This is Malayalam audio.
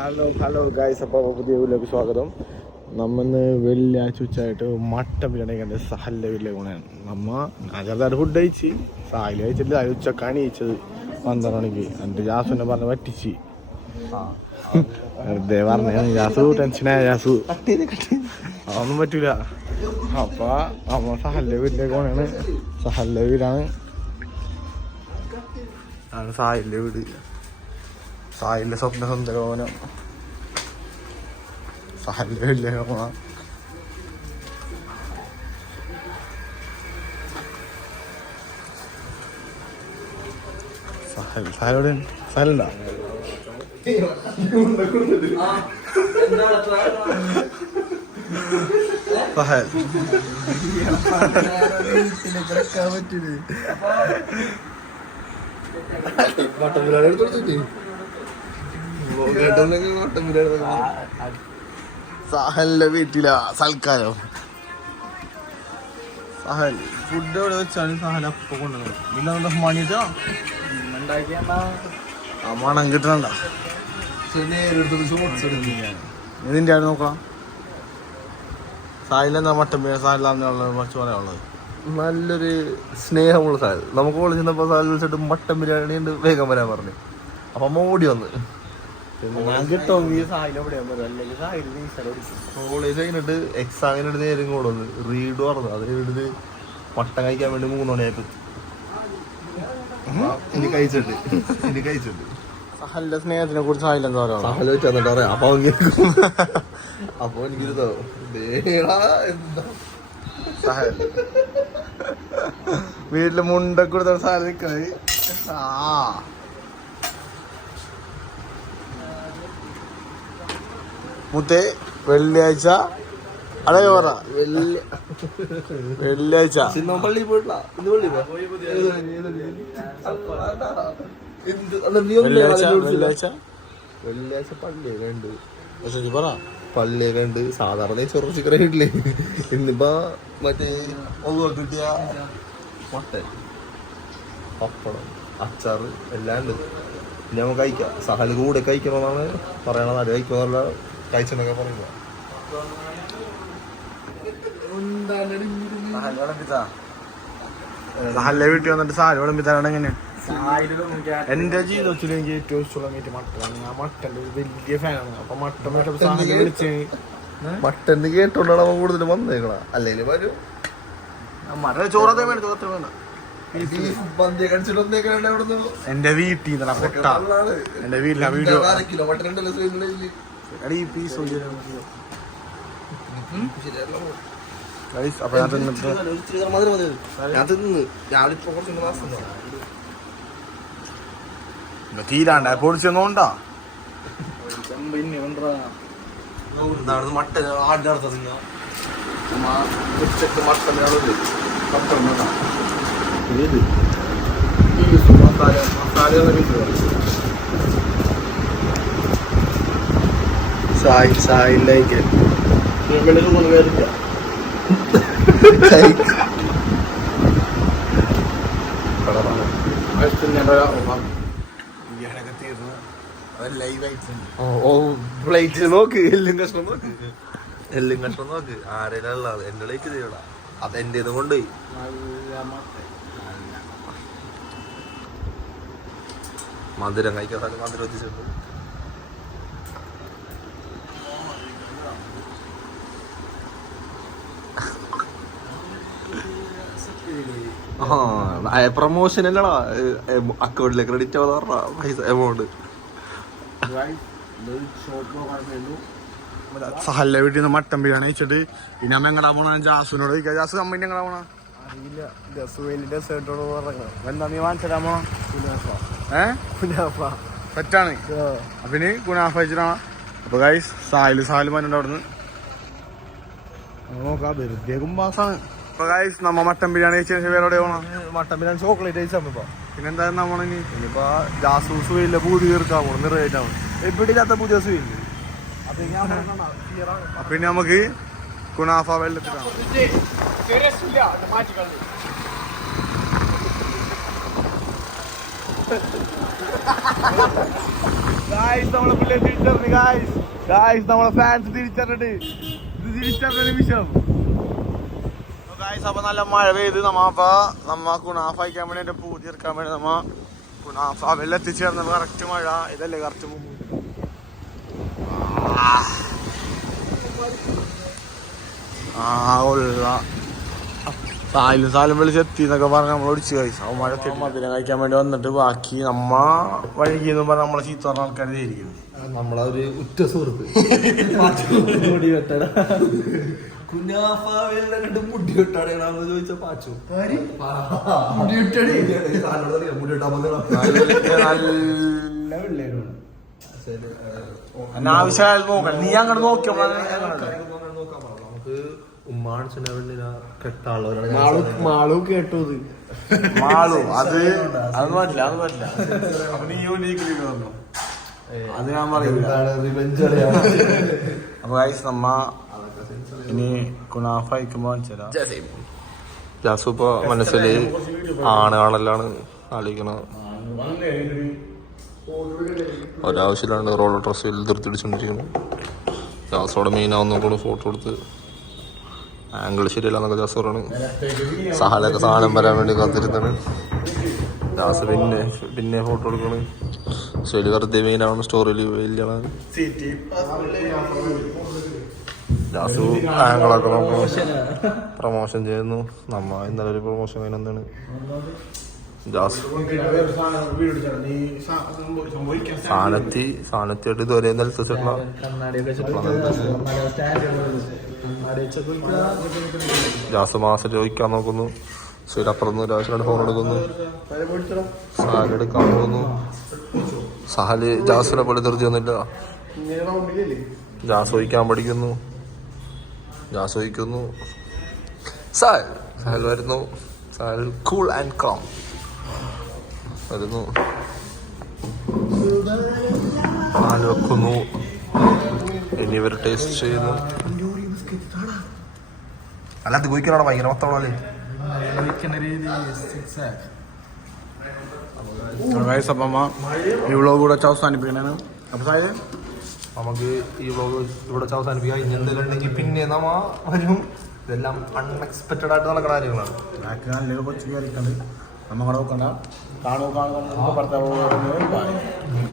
ഹലോ ഗൈസ്, അപ്പോൾ പുതിയ വീട്ടിലേക്ക് സ്വാഗതം. നമ്മന്ന് വെള്ളിയാഴ്ച ഉച്ചയായിട്ട് മട്ടൻ ബിരിയാണി കണ്ട് സഹലിൻ്റെ വീട്ടിലേക്ക് പോകണേ. ചെറുതായിട്ട് ഫുഡ് കഴിച്ച് സാഹിൽ കഴിച്ചിട്ട് അത് ഉച്ചക്കാണ് കഴിച്ചത് 12 മണിക്ക്. എന്നിട്ട് ജാസുവിനെ പറഞ്ഞ് പറ്റിച്ച് വെറുതെ പറഞ്ഞ ജാസു ടെൻഷനായ ജാസു അതൊന്നും പറ്റൂല. അപ്പോൾ നമ്മൾ സഹലിൻ്റെ വീട്ടിലേക്ക് പോകണേണ്. സഹലിൻ്റെ വീടാണ്, ആണ് സാഹിലിൻ്റെ വീട്. സാഹിലിൻ്റെ സ്വപ്ന സുന്ദരഭവനം സഹലിൻ്റെ വീട്ടിലേക്ക് പോകണം. സഹലോടെ സഹലുണ്ടോ? സഹൽ മട്ടൻ ബിരിയാണി എടുത്തോളൂ. സഹലിന്റെ വീട്ടിലാ സൽക്കാരം. സഹൽ ഫുഡ് എവിടെ വെച്ചാണ് സഹൽ അപ്പൊ കൊണ്ടുവന്നത്. പിന്നെ മണിട്ടോ ആ മണം കിട്ടണ്ട. ഇതിന്റെ ആണ് നോക്കണം. സാഹിലെന്താ മട്ടൻ ബിരിയാണി സാഹിലാന്നുള്ള കുറച്ച് പറയാനുള്ളത്. നല്ലൊരു സ്നേഹമുള്ള സാഹൽ. നമുക്ക് കോളേജിൽ നിന്നപ്പോൾ സാഹൽ വിളിച്ചിട്ട് മട്ടൻ ബിരിയാണി ഉണ്ട് വേഗം വരാൻ പറഞ്ഞു. അപ്പൊ അമ്മ ഓടി വന്ന് കോളേജ് കഴിഞ്ഞിട്ട് എക്സാം കഴിഞ്ഞിട്ട് നേരം കൂടെ വന്ന് റീഡ് പറഞ്ഞു. അത് കഴിഞ്ഞിട്ട് മട്ടൻ കഴിക്കാൻ വേണ്ടി 3 മണിയായപ്പോ എനിക്ക് കഴിച്ചിട്ട് സഹലിന്റെ സ്നേഹത്തിനെ കുറിച്ച് സാഹിൽ എന്താ പറയാ? സഹൽ വെച്ച് വന്നിട്ട് പറയാം. അപ്പൊ എനിക്കിരുതോ സഹൽ വീട്ടില് മുണ്ടൊക്കെ കൊടുത്ത സാഹൽ നിക്കണേ. മുത്തേ വെള്ളിയാഴ്ച അടേ പറ. വെള്ളിയാഴ്ച പള്ളി പോയിട്ടില്ല. വെള്ളിയാഴ്ച പള്ളിയൊക്കെ ഉണ്ട്. പറ പള്ളിയൊക്കെ ഉണ്ട്. സാധാരണ ചൊറ ചിക്കൻ ഇല്ലേ. ഇന്നിപ്പോ മറ്റേ കിട്ടിയ മട്ടൻ, പപ്പടം, അച്ചാറ് എല്ലാം ഉണ്ട്. ഇനി നമുക്ക് കഴിക്കാം. സഹൽ കൂടെ കഴിക്കണമെന്നാണ് പറയണത്. അത് കഴിക്കുമെന്നുള്ള കഴിച്ചെന്നൊക്കെ പറയുക. സഹലിന്റെ വീട്ടിൽ വന്നിട്ട് സാരി വിളമ്പിത്തരാണ്. എങ്ങനെ എന്റെ ജീവിതത്തിൽ എനിക്ക് ഏറ്റവും ഇഷ്ടമുള്ള മീറ്റ് മട്ടനാണ്. ഞാൻ മട്ടന്റെ ഒരു വലിയ ഫാനാണ്. അപ്പൊ മട്ടൻ സാധനം വിളിച്ച് മട്ടൻ കേട്ടോണ്ടാണ് അവൻ കൂടുതൽ വന്നേക്കണ. അല്ലെങ്കിൽ വരും മട്ടൻ ചോറത്തെ വേണ്ട, ചോറത്തെ വേണ്ട. എന്റെ വീട്ടിൽ എന്റെ വീട്ടിലെ വീഡിയോ അപ്പൊ ഞാൻ തീരാണ്ട പൊടിച്ചൊന്നുണ്ടാ. മട്ടൻ ആടിനടുത്ത് ഉച്ചക്ക് മട്ടൻ സായിലേക്ക് പ്ലേറ്റ് നോക്ക്. എല്ലും കഷ്ണം നോക്ക്. ആരെല്ലാം ഉള്ളത് എന്റെ പ്ലേറ്റ് തീരട. അത് എന്റെ ഇത് കൊണ്ടുപോയി. മധുരം കഴിക്കാൻ മധുരം എത്തിച്ചിട്ടുണ്ട്. പ്രമോഷൻ അല്ലടാ. അക്കൗണ്ടിലെ ക്രെഡിറ്റ് ആവാ പൈസ എമൗണ്ട്. സഹലിന്റെ വീട്ടിൽ നിന്ന് മട്ടൻ ബിരിയാണി കഴിച്ചിട്ട് പിന്നെ അമ്മ എങ്ങടാ പോണ? ജാസുവിനോട് ചോദിക്കാം. ജാസു അമ്മ എങ്ങടാ പോണ? അറിയില്ല. ഡെസേർട്ടോട് പറഞ്ഞു. എന്താ നീ വാങ്ങിച്ചാ പോണ? സെറ്റാണ്. അപ്പിന് കുനാഫ വെച്ചിട്ടാണ്. അപ്പൊ ഗൈസ് സാഹിൽ മനുണ്ട് അവിടുന്ന് നോക്കാം. വെറുതെ കുമ്പാസാണ്. അപ്പൊ ഗൈസ് നമ്മ മട്ടൻ ബിരിയാണി കഴിച്ചതിന് വേറെ എവിടെ പോണം? മട്ടൻ ബിരിയാണി ചോക്ലേറ്റ് കഴിച്ചാ. പിന്നെന്താ പോണ? ഇനിയിപ്പോ ജാസൂസ് വീട്ടിലെ പൂതി തീർക്കാൻ പോണം. നിറവേറ്റാണ് എവിടെയില്ലാത്ത പുതിയ വീട്ടില്. പിന്നെ നമുക്ക് കുനാഫ വെള്ളത്തിലാണ്. ഗായ്സ് നമ്മളെ പിള്ളേർ തിരിച്ചറിഞ്ഞു ഗായ്സ് നമ്മളെ ഫാൻസ് തിരിച്ചറിഞ്ഞിട്ട് ഇത് തിരിച്ചറിഞ്ഞ നിമിഷം ഗായ്സ്. അപ്പൊ നല്ല മഴ പെയ്ത് നമ്മ കുണാഫായിക്കാൻ വേണ്ടി എന്റെ പൂ തീർക്കാൻ വേണ്ടി നമ്മ കുണാഫ വെള്ളം എത്തിച്ചേർന്നത് കറക്റ്റ് മഴ ഇതല്ലേ കറക്റ്റ് സാലും വിളിച്ചെത്തി എന്നൊക്കെ പറഞ്ഞ് നമ്മൾ ഒടിച്ച് കഴിച്ചു. അവൻ മഴ മധുരം കഴിക്കാൻ വേണ്ടി വന്നിട്ട് ബാക്കി നമ്മ വഴുകിയെന്ന് പറഞ്ഞാൽ നമ്മളെ ചീത്ത പറഞ്ഞ ആൾക്കാർ ഇരിക്കുന്നു. നമ്മളെ ഒരു ഉറ്റ സുഹൃത്ത് മുടി വെട്ടാണെന്ന് ചോദിച്ച പാച്ചു ആവശ്യമായാലും നോക്കണം. നീ അങ്ങോട്ട് നോക്കിയോ നമുക്ക് ഉമ്മാണിച്ചെണ്ണ കെട്ടാളവരാണ് മാളു കേട്ടത് മാളു അത് പറ്റില്ല അപ്പൊ നീ പറഞ്ഞു അത് ഞാൻ പറയില്ല. അപ്പൊ ഗൈസ് നമ്മ ഇനി കുണാഫ അയക്കുമ്പോ ജാസു ഇപ്പൊ മനസ്സില് ആണുകളെല്ലാണ് ആലോചിക്കണത്. ഒരാവശ്യമില്ലാണ്ട് റോളർ ഡ്രസ്സിൽ ധൃതിടിച്ചോണ്ടിരിക്കുന്നു. ജാസോടെ മെയിനാവുന്ന കൂടെ ഫോട്ടോ എടുത്ത് ആംഗിൾ ശരിയല്ലാന്നൊക്കെ ജാസ് പറയാണ്. സഹാലൊക്കെ സാധനം വരാൻ വേണ്ടി കാത്തിരുന്നാണ്. ജാസ് പിന്നെ ഫോട്ടോ എടുക്കണ്. ശരി വെറുതെ മെയിനാവുന്ന സ്റ്റോറിയിൽ വലിയാണ്. ജാസു ആംഗിളൊക്കെ നോക്കണം. പ്രൊമോഷൻ ചെയ്യുന്നു. നമ്മ ഇന്നലെ ഒരു പ്രൊമോഷൻ കഴിഞ്ഞെന്താണ് ജാസ് സാനത്തിയായിട്ട് ഇതുവരെ നിലത്തിട്ടുള്ള ജാസ് മാസം ചോദിക്കാൻ നോക്കുന്നു. ശരിയപ്പുറന്ന് രാശിയുടെ ഫോൺ എടുക്കുന്നു. സഹാൽ എടുക്കാൻ പോകുന്നു. സഹാല് ജാസിനെ പോലെ ധൃതിയൊന്നുമില്ല. ജാസ് ചോദിക്കാൻ പഠിക്കുന്നു. ജാസ് ചോദിക്കുന്നു. സഹാൽ വരുന്നു. സഹാൽ കൂൾ ആൻഡ് കാം വരുന്നു. പാൽ വെക്കുന്നു. ഇനി ഇവർ ടേസ്റ്റ് ചെയ്യുന്നു. അല്ലാതെ പോയിക്കാനാണ് ഭയങ്കര മൊത്തമാണല്ലേ. ഈ വ്ളോഗ് കൂടെ അവസാനിപ്പിക്കണേ. നമുക്ക് ഈ വ്ളോഗ് ഇവിടെ അവസാനിപ്പിക്കാം. ഇനി എന്തെങ്കിലും ഉണ്ടെങ്കിൽ പിന്നെ നമ്മ വരും. ഇതെല്ലാം അൺഎക്സ്പെക്റ്റഡ് ആയിട്ട് നടക്കുന്ന കാര്യങ്ങളാണ്. നല്ലൊരു കൊച്ചു കയറിക്കണ്ട് നമ്മ നോക്കണ്ട കാണുക